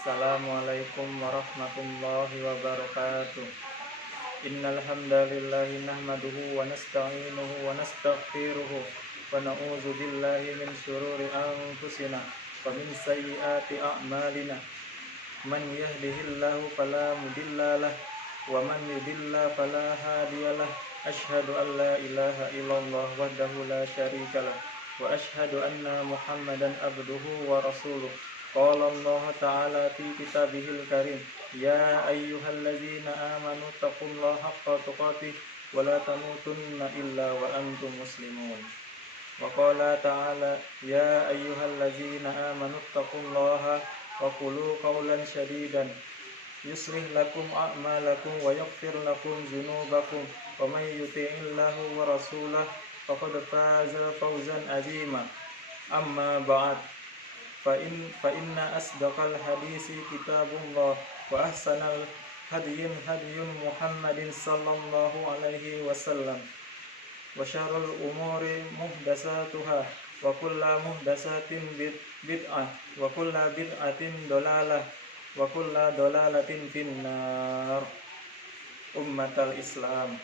Assalamualaikum warahmatullahi wabarakatuh. Innal hamdalillahi nahmaduhu wa nasta'inuhu wa nastaghfiruhu wa na'udzu billahi min shururi anfusina wa min sayyiati a'malina. Man yahdihillahu fala mudhillalah wa man yudhlil fala hadiyalah. Asyhadu an la ilaha illallah wahdahu la syarikalah wa asyhadu anna Muhammadan abduhu wa rasuluh. Qala Allah Ta'ala fi kitabihil karim, ya ayyuhallazina amanu taqullaha haqqa tuqatih wa la tamutunna illa wa antum muslimun. Wa qala ta'ala, ya ayyuhallazina amanu taqullaha wa qulu qawlan shadidan yuslih lakum a'malakum wa yaghfir lakum dzunubakum wa may yuti'illahu wa rasulahu faqad faza fawzan 'azima. Amma ba'd. Fa inna asdaqal hadisi kitabullah wa ahsanal hadyin Muhammadin sallallahu alaihi wasallam wa syarrul umuri muhdatsatuha wa kullu muhdatsatin bid'ah wa kullu bid'atin dalalah wa kullu dalalatin finnar. Ummatal Islam,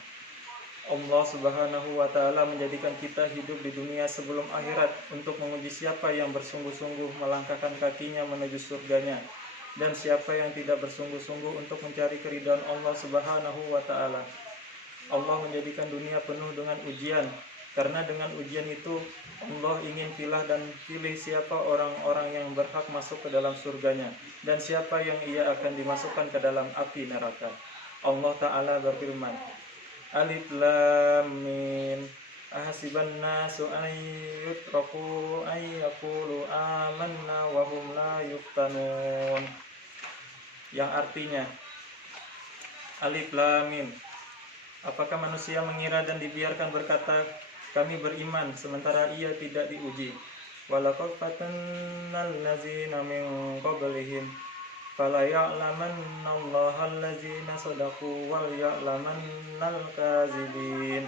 Allah Subhanahu wa Ta'ala menjadikan kita hidup di dunia sebelum akhirat untuk menguji siapa yang bersungguh-sungguh melangkahkan kakinya menuju surganya, dan siapa yang tidak bersungguh-sungguh untuk mencari keridhaan Allah Subhanahu wa Ta'ala. Allah menjadikan dunia penuh dengan ujian, karena dengan ujian itu Allah ingin pilih siapa orang-orang yang berhak masuk ke dalam surganya, dan siapa yang ia akan dimasukkan ke dalam api neraka. Allah Ta'ala berfirman, Alif Lam Mim, ahasiban nasu an yutraku an yaqulu amanna wa hum la yuftanun. Yang artinya, Alif Lam Mim, apakah manusia mengira dan dibiarkan berkata kami beriman sementara ia tidak diuji? Walaqad fatannal ladzina min qablihim fala ya'lamanna Allaha allazina sadaqu wal ya'lamannal kadzibin.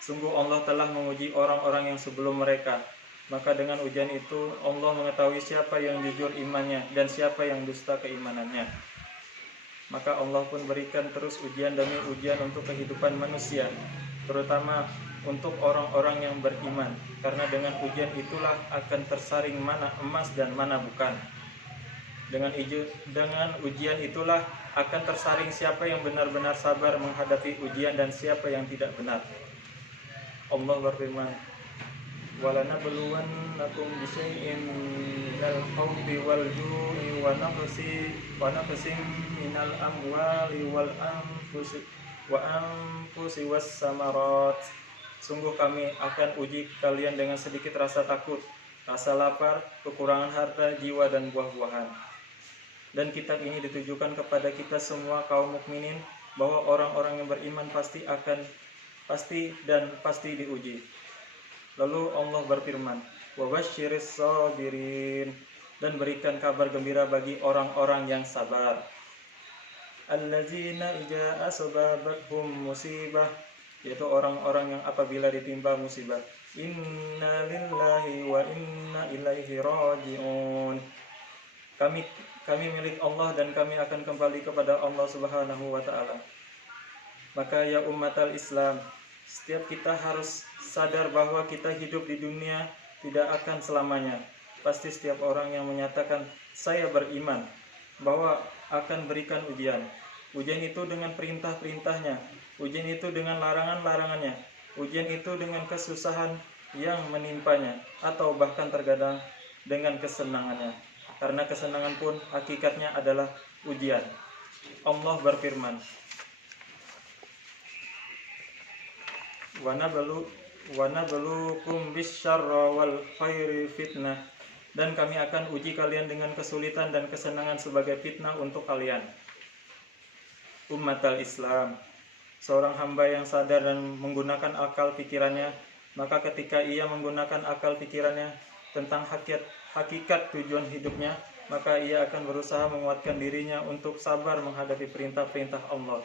Sungguh Allah telah menguji orang-orang yang sebelum mereka, maka dengan ujian itu Allah mengetahui siapa yang jujur imannya dan siapa yang dusta keimanannya. Maka Allah pun berikan terus ujian demi ujian untuk kehidupan manusia, terutama untuk orang-orang yang beriman, karena dengan ujian itulah akan tersaring mana emas dan mana bukan. Dengan ujian itulah akan tersaring siapa yang benar-benar sabar menghadapi ujian dan siapa yang tidak benar. Allah berfirman, وَلَنَبْلُوَنَّكُمْ بِشَيْءٍ مِنَ الْخَوْفِ وَالْجُوعِ وَنَقْصٍ مِنَ الْأَمْوَالِ وَالْأَنفُسِ وَالثَّمَرَاتِ. Sungguh kami akan uji kalian dengan sedikit rasa takut, rasa lapar, kekurangan harta, jiwa, dan buah-buahan. Dan kitab ini ditujukan kepada kita semua kaum mukminin, bahwa orang-orang yang beriman pasti diuji. Lalu Allah berfirman, wa basyiris sabirin, dan berikan kabar gembira bagi orang-orang yang sabar. Allazina idza asabathum musibah, yaitu orang-orang yang apabila ditimpa musibah, inna lillahi wa inna ilaihi raji'un, kami milik Allah dan kami akan kembali kepada Allah Subhanahu wa Ta'ala. Maka ya ummatal Islam, setiap kita harus sadar bahwa kita hidup di dunia tidak akan selamanya. Pasti setiap orang yang menyatakan saya beriman bahwa akan berikan ujian. Ujian itu dengan perintah-perintahnya, ujian itu dengan larangan-larangannya, ujian itu dengan kesusahan yang menimpanya, atau bahkan terkadang dengan kesenangannya. Karena kesenangan pun hakikatnya adalah ujian. Allah berfirman, wa nabluukum bisyarri wal khairi fitnah, dan kami akan uji kalian dengan kesulitan dan kesenangan sebagai fitnah untuk kalian. Ummatal Islam, seorang hamba yang sadar dan menggunakan akal pikirannya, maka ketika ia menggunakan akal pikirannya tentang hakikat tujuan hidupnya, maka ia akan berusaha menguatkan dirinya untuk sabar menghadapi perintah-perintah Allah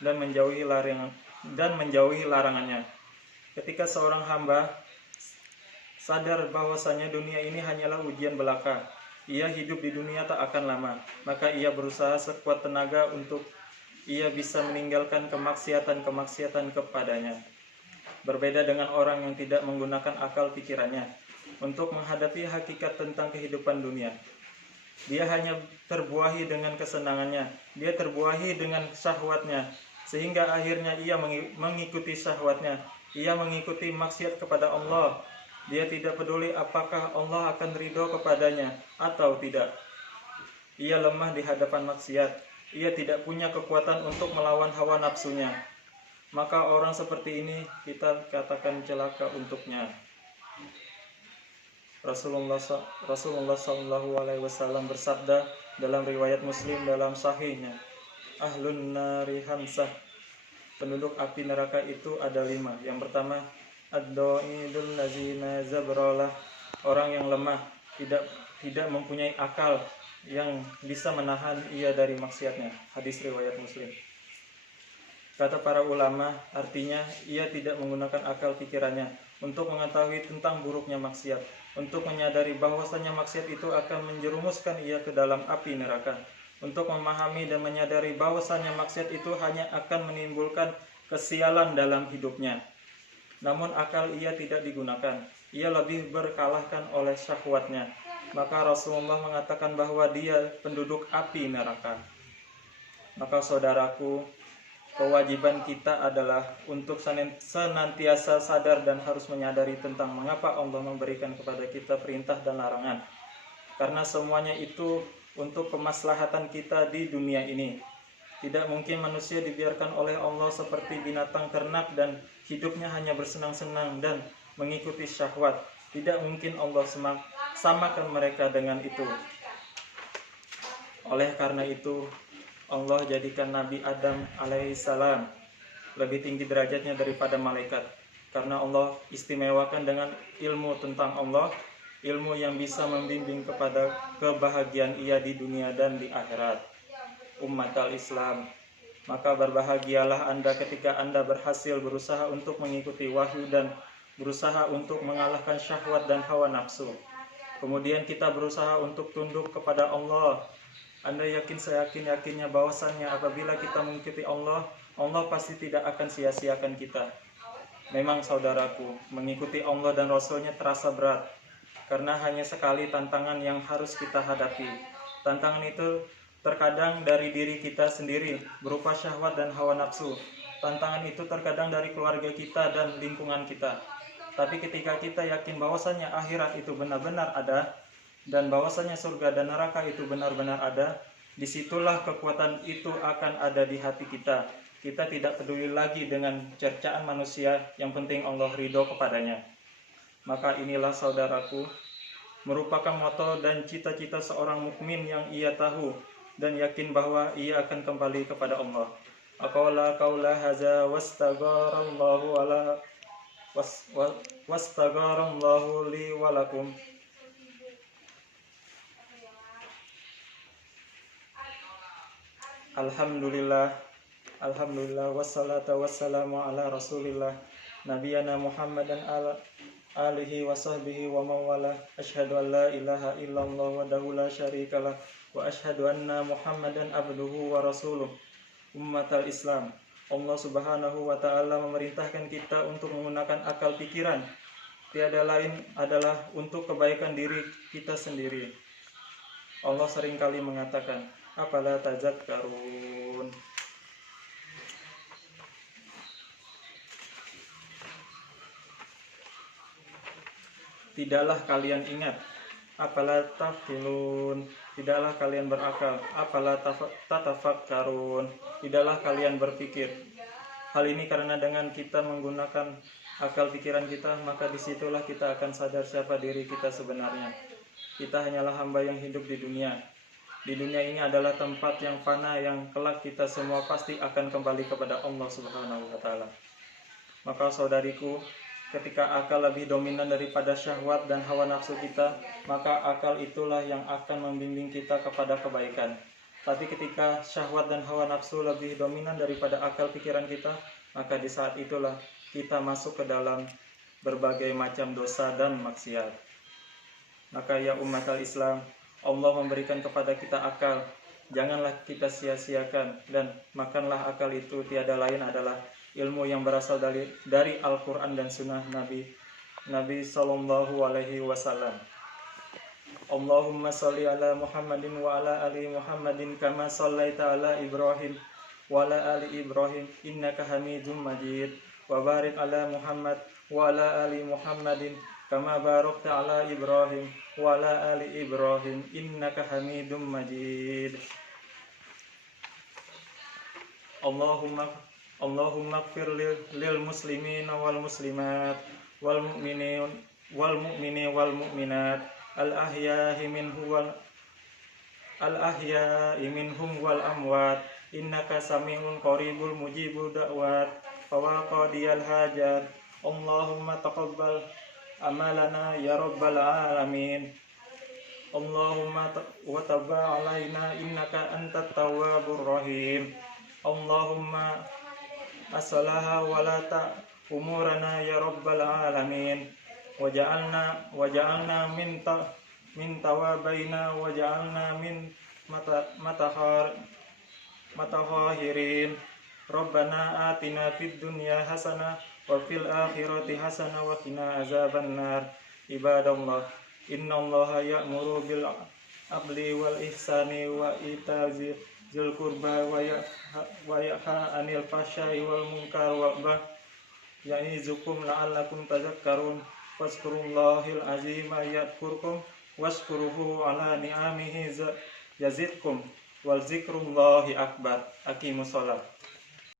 dan menjauhi larangannya. Ketika seorang hamba sadar bahwasanya dunia ini hanyalah ujian belaka, ia hidup di dunia tak akan lama, maka ia berusaha sekuat tenaga untuk ia bisa meninggalkan kemaksiatan-kemaksiatan kepadanya. Berbeda dengan orang yang tidak menggunakan akal pikirannya untuk menghadapi hakikat tentang kehidupan dunia. Dia hanya terbuahi dengan kesenangannya, dia terbuahi dengan syahwatnya, sehingga akhirnya ia mengikuti syahwatnya, ia mengikuti maksiat kepada Allah. Dia tidak peduli apakah Allah akan ridho kepadanya atau tidak. Ia lemah di hadapan maksiat, ia tidak punya kekuatan untuk melawan hawa nafsunya. Maka orang seperti ini kita katakan celaka untuknya. Rasulullah SAW bersabda dalam riwayat Muslim dalam sahihnya, Ahlun nari hamsah, penduduk api neraka itu ada 5. Yang pertama, ad-do'idul lazina zabralah, orang yang lemah, tidak mempunyai akal yang bisa menahan ia dari maksiatnya. Hadis riwayat Muslim. Kata para ulama, artinya ia tidak menggunakan akal pikirannya untuk mengetahui tentang buruknya maksiat, untuk menyadari bahwasanya maksiat itu akan menjerumuskan ia ke dalam api neraka, untuk memahami dan menyadari bahwasanya maksiat itu hanya akan menimbulkan kesialan dalam hidupnya. Namun akal ia tidak digunakan, ia lebih berkalahkan oleh syahwatnya. Maka Rasulullah mengatakan bahwa dia penduduk api neraka. Maka saudaraku, kewajiban kita adalah untuk senantiasa sadar dan harus menyadari tentang mengapa Allah memberikan kepada kita perintah dan larangan. Karena semuanya itu untuk kemaslahatan kita di dunia ini. Tidak mungkin manusia dibiarkan oleh Allah seperti binatang ternak dan hidupnya hanya bersenang-senang dan mengikuti syahwat. Tidak mungkin Allah samakan mereka dengan itu. Oleh karena itu, Allah jadikan Nabi Adam alaihissalam lebih tinggi derajatnya daripada malaikat. Karena Allah istimewakan dengan ilmu tentang Allah, ilmu yang bisa membimbing kepada kebahagiaan ia di dunia dan di akhirat. Umat al-Islam, maka berbahagialah Anda ketika Anda berhasil berusaha untuk mengikuti wahyu dan berusaha untuk mengalahkan syahwat dan hawa nafsu. Kemudian kita berusaha untuk tunduk kepada Allah. Anda yakin seyakin-yakinnya bahwasannya apabila kita mengikuti Allah, Allah pasti tidak akan sia-siakan kita. Memang saudaraku, mengikuti Allah dan Rasulnya terasa berat, karena hanya sekali tantangan yang harus kita hadapi. Tantangan itu terkadang dari diri kita sendiri, berupa syahwat dan hawa nafsu. Tantangan itu terkadang dari keluarga kita dan lingkungan kita. Tapi ketika kita yakin bahwasannya akhirat itu benar-benar ada, dan bahwasanya surga dan neraka itu benar-benar ada, disitulah kekuatan itu akan ada di hati kita. Kita tidak peduli lagi dengan cercaan manusia, yang penting Allah ridho kepadanya. Maka inilah saudaraku, merupakan moto dan cita-cita seorang mukmin yang ia tahu dan yakin bahwa ia akan kembali kepada Allah. Aqala qaula hadza wastagharallahu li wa lakum. Alhamdulillah wassalatu wassalamu ala Rasulillah nabiyana Muhammadan alihi wa sahbihi wa mawala. Asyhadu an la ilaha illallah wahdahu la syarikalah wa asyhadu anna Muhammadan abduhu wa rasuluh. Ummatal Islam, Allah Subhanahu wa taala memerintahkan kita untuk menggunakan akal pikiran. Tiada lain adalah untuk kebaikan diri kita sendiri. Allah seringkali mengatakan, afala tadzakkarun. Tidaklah kalian ingat, afala taqilun, tidaklah kalian berakal, afala tatafakkarun, tidaklah kalian berpikir. Hal ini karena dengan kita menggunakan akal pikiran kita, maka disitulah kita akan sadar siapa diri kita sebenarnya. Kita hanyalah hamba yang hidup di dunia. Di dunia ini adalah tempat yang fana, yang kelak kita semua pasti akan kembali kepada Allah Subhanahu wa taala. Maka saudariku, ketika akal lebih dominan daripada syahwat dan hawa nafsu kita, maka akal itulah yang akan membimbing kita kepada kebaikan. Tapi ketika syahwat dan hawa nafsu lebih dominan daripada akal pikiran kita, maka di saat itulah kita masuk ke dalam berbagai macam dosa dan maksiat. Maka ya umat al-Islam, Allah memberikan kepada kita akal, janganlah kita sia-siakan, dan makanlah akal itu tiada lain adalah ilmu yang berasal dari Al-Quran dan Sunnah Nabi Sallallahu Alaihi Wasallam. Allahumma salli ala Muhammadin wa ala ali Muhammadin kama sallaita ala Ibrahim wa ala ali Ibrahim innaka Hamidum Majid, wa barik ala Muhammad wa ala ali Muhammadin kama barakta ala Ibrahim wa ala ali Ibrahim innaka Hamidum Majid. Allahumma ighfir lil muslimina wal muslimat wal mu'minin wal mu'minat al ahya'i minhum wal amwat innaka sami'un qaribul mujibud da'wat wa qadiyal hajat. Allahumma taqabbal amalana ya rabbal alamin. Allahumma wa tabba alaina innaka antat tawwabur rahim. Allahumma aslaha wa la umurana ya rabbal alamin. Waja'alna min tawabaina waja'alna min matahahirin. Rabbana atina fid dunya hasanah wa fil akhirati hasanah wa qina azabannar. Ibadallah, innallaha ya'muru bil adli wal ihsani wa ita'i dzil qurba wa yanha 'anil fahsya'i wal munkar wa ya'izukum la'allakum tadhakkarun. Wazkurullahil azima yadhkurkum wazkuruhu ala ni'amihi yazidkum wal zikrullahi akbar. Aqimus shalah.